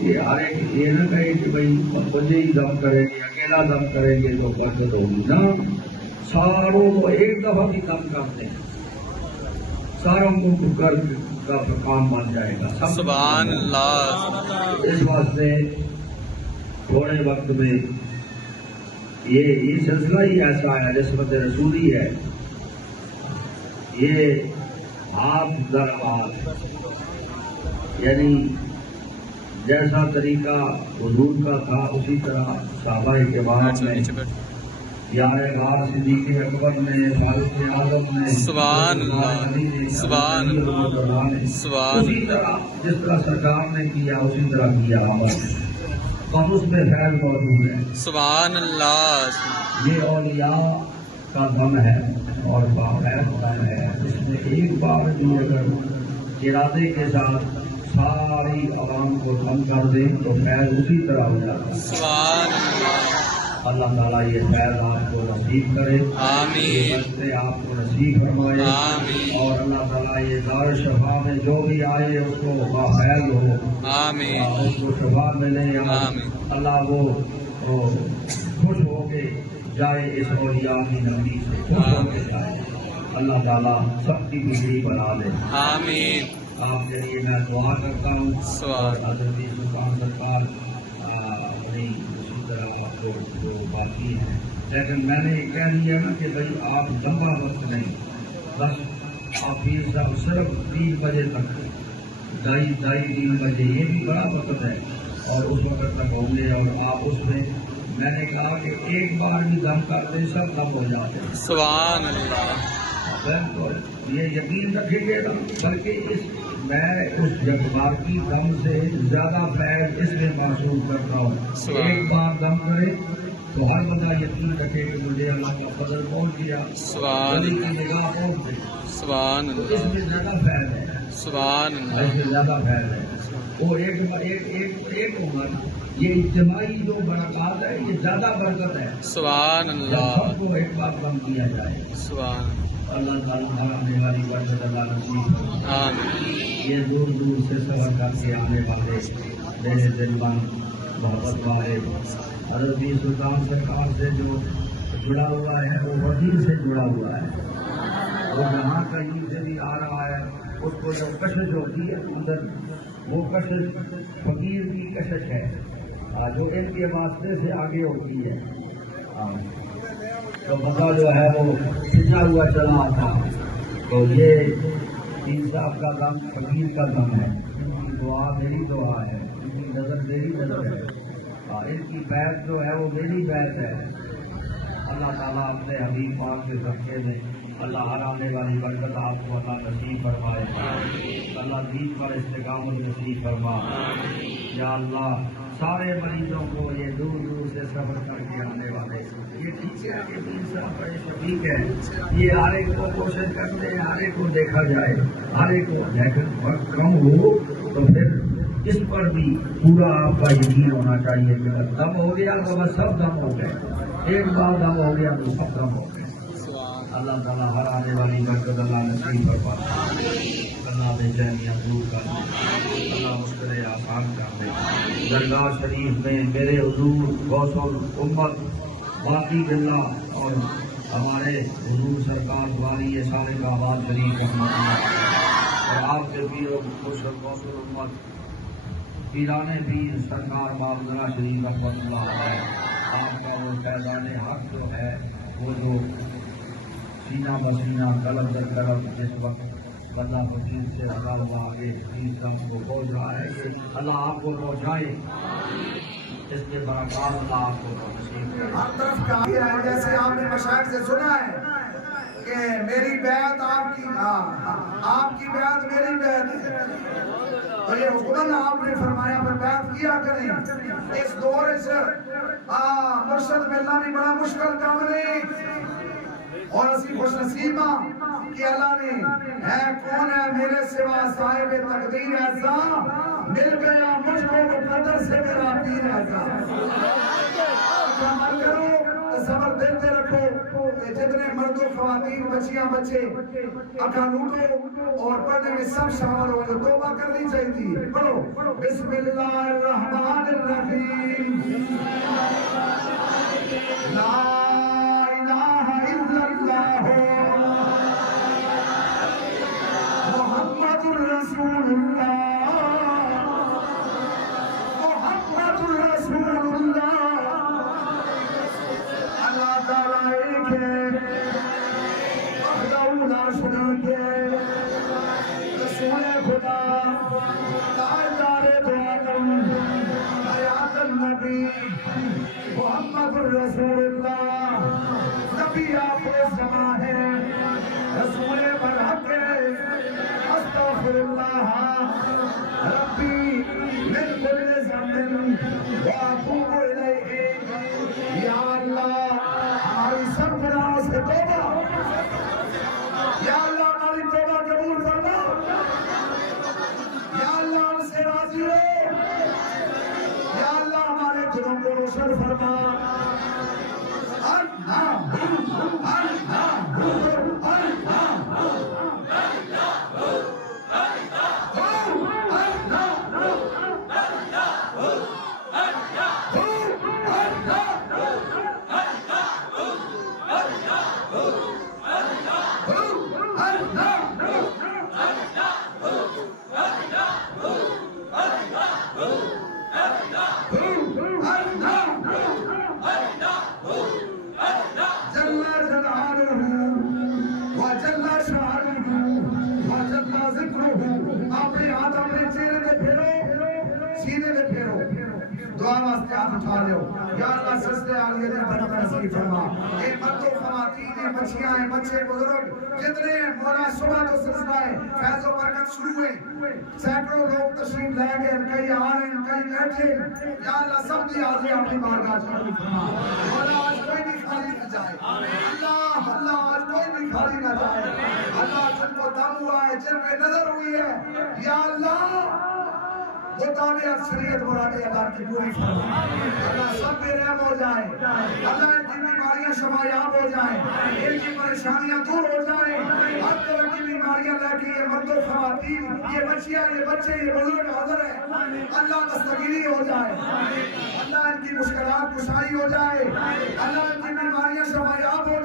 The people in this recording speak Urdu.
کہ ہر ایک یہ نہ کہے کہ بھائی بندے ہی دم کریں گے، اکیلا دم کریں گے تو برکت ہوگی نا، ساروں کو ایک دفعہ بھی دم کرتے ہیں، ساروں کو کر کا کام بن جائے گا۔ سبحان اللہ۔ اس واسطے تھوڑے وقت میں یہ سلسلہ ہی ایسا ہے، نسبت رسولی ہے، یہ ہاتھ در ہاتھ، یعنی جیسا طریقہ حضور کا تھا اسی طرح صحابہ کرام میں، یار غار صدیق اکبر نے، فاروق اعظم نے، سبحان اللہ، سبحان اللہ، سبحان اسی طرح جس طرح سرکار نے کیا اسی طرح کیا اور اس میں خیر موجود ہے۔ سبحان اللہ۔ یہ اولیاء کا دم ہے اور باغیر دم ہے، اس میں ایک بار بھی اگر ارادے کے ساتھ ساری عوام کو دم کر دیں تو خیر اسی طرح ہو جاتا ہے۔ سبحان اللہ۔ اللہ تعالیٰ یہ خیر آپ کو نصیب کرے، آمین، سے آپ کو نصیب فرمائے، آمین، اور اللہ تعالیٰ یہ دار شفا میں جو بھی آئے اس کو باخیر ہو، آمین، اس کو شفا ملے، آمین۔ اللہ وہ خوش ہو کے جائے اس اولیاء کی نبی سے، خوش ہو کے جائے، اللہ تعالیٰ سب کی بگڑی بنا لے۔ آمین۔ آپ کے لیے میں دعا کرتا ہوں، سوال۔ اور حضرت سلطان سرکار اپنی اسی طرح آپ لوگ جو باقی ہیں، لیکن میں نے یہ کہہ دیا نا کہ بھائی آپ لمبا وقت نہیں، بس آپ پیر صاحب صرف 3 بجے تک، ڈھائی 3 بجے، یہ بھی بڑا وقت ہے، اور اس وقت تک ہوں گے، اور آپ اس میں نے کہا کہ ایک بار بھی دم کرتے سب دم ہو جاتے ہیں۔ سبحان اللہ۔ بالکل یہ یقین رکھیں گے نا، بلکہ میں اس جذبات کی دم سے زیادہ فیض اس میں محسوس کرتا ہوں۔ ایک بار دم کرے تو ہر بندہ یقین رکھے کہ مجھے اللہ کا فضل پہنچ گیا، سبحان کی اللہ، نگاہ پہنچ گئی، سبحان تو اس اللہ، میں زیادہ فیض ہے، سبحان اس اللہ، میں زیادہ فیض ہے۔ وہ ایک ہوگا نا، یہ اجتماعی جو برکات ہے یہ زیادہ برکت ہے، سبحان جب اللہ، سب کو ایک بار دم کیا جائے۔ سبحان اللہ تعالیٰ آنے والی برکت اللہ نصیب فرمائے۔ آمین، یہ دور دور سے سفر کر کے آنے والے میرے دل مند محبت والے حضرت پیر سلطان سرکار سے جو جڑا ہوا ہے وہ وزیر سے جڑا ہوا ہے، وہ جہاں کہیں سے بھی آ رہا ہے اس کو جو کشش ہوتی ہے اندر، وہ کشش فقیر کی کشش ہے جو ان کے واسطے سے آگے ہوتی ہے، تو بندہ جو ہے وہ کھنچا ہوا چلا آتا، تو یہ پیر صاحب کا دم فقیر کا دم ہے، ان کی دعا میری دعا ہے، ان کی نظر میری نظر ہے، ان کی بیعت جو ہے وہ میری بیعت ہے۔ اللہ تعالیٰ اپنے حبیب پاک کے صدقے میں اللہ ہر آنے والی برکت آپ کو اللہ نصیب فرمائے، اللہ دین پر استقامت نصیب فرما۔ یا اللہ سارے مریضوں کو یہ دور دور سے سفر کر کے آنے والے، یہ ٹھیک ہے کہ پیر صاحب بڑے شفیق ہے، یہ ہر ایک کو کوشش کرتے ہیں ہر ایک کو دیکھا جائے، ہر ایک کو، لیکن وقت کم ہو تو پھر اس پر بھی پورا آپ کا یقین ہونا چاہیے کہ دم ہو گیا تو بس سب دم ہو گئے، ایک بار دم ہو گیا تو سب دم ہو گئے۔ اللہ تعالیٰ ہر آنے والی برکت اللہ نصیب فرما، اللہ بے چینیاں دور کر دے، اللہ مشکلیں آسان کر دے۔ درگاہ شریف میں میرے حضور غوث الامت باقی اللہ اور ہمارے حضور سرکار دواری یہ سارے کعبات شریف رحمت اللہ، اور آپ کے پیر غوث الامت پیرانے پیر سرکار بابزرہ شریف رحمت اللہ علیہ، آپ کا وہ فیضان حق جو ہے وہ جو سینہ بسینہ قلب در قلب جس وقت بندہ فقیر سے لگا ہوا آگے پیر صاحب کو پہنچ رہا ہے کہ اللہ آپ کو پہنچائے، اس کے برکات اللہ آپ کو نصیب کرے۔ ہر طرف کافی ہے، جیسے آپ نے مشائخ سے سنا ہے کہ میری بیعت آپ کی، آپ کی بیعت میری بیعت ہے، تو یہ حکم آپ نے فرمایا پر بیعت کیا کریں۔ اس دور سے مرشد ملنا بھی بڑا مشکل کام نہیں، اور اسی خوش نصیبہ کہ اللہ نے ہے کون ہے میرے سوا صاحب تقدیر ایسا، مل گیا مجھ کو مقدر سے میرا پیر ایسا۔ عمل کرو صبر دیتے رکھو، جتنے مردوں خواتین بچیاں بچے اکھان اٹھو اور پڑھنے میں سب شامل ہو جو توبہ کرنی چاہیے پڑھو بسم اللہ الرحمن الرحیم لا الہ الا اللہ محمد الرسول اللہ محمد الرسول اللہ اللہ تعالیٰ ایک ہے وحدہ لا شریک ہے رسول خدا تاجدار دو عالم حیات النبی محمد الرسول اللہ نبی آخر زمان ہے رسول برحق ہے استغفر اللہ ربی من کل ذنب واتوب الیہ یا اللہ ہماری سب گناہوں سے توبہ یا اللہ ہماری توبہ قبول فرما یا اللہ ہم سے راضی ہو یا اللہ ہمارے دلوں کو روشن فرما اللہ اے مردوں خواتین اے بچیاں اے بچے بزرگ جتنے مولا صبح تو سلسلہ ہے فیض و برکت شروع ہوئے سینکڑوں لوگ تشریف لے گئے کئی آ رہے ہیں کئی بیٹھے یا اللہ سب کی حاضری اپنی بارگاہ قبول فرما مولا آج کوئی بھی خالی نہ جائے اللہ اللہ آج کوئی بھی خالی نہ جائے اللہ جن کو دم ہوا ہے جن پہ نظر ہوئی ہے یا اللہ وہ تابعات شریعت مراد اللہ کی پوری فرما اللہ سب پہ رحم ہو جائے اللہ ان کی بیماریاں شفایاب ہو جائیں ان کی پریشانیاں دور ہو جائیں ہر طرح کی بیماریاں لے کے یہ مرد و خواتین یہ بچیاں یہ بچے یہ بزرگ حاضر ہیں اللہ دستگیری ہو جائے اللہ ان کی مشکلات کشائی ہو جائے اللہ ان کی بیماریاں شفایاب ہو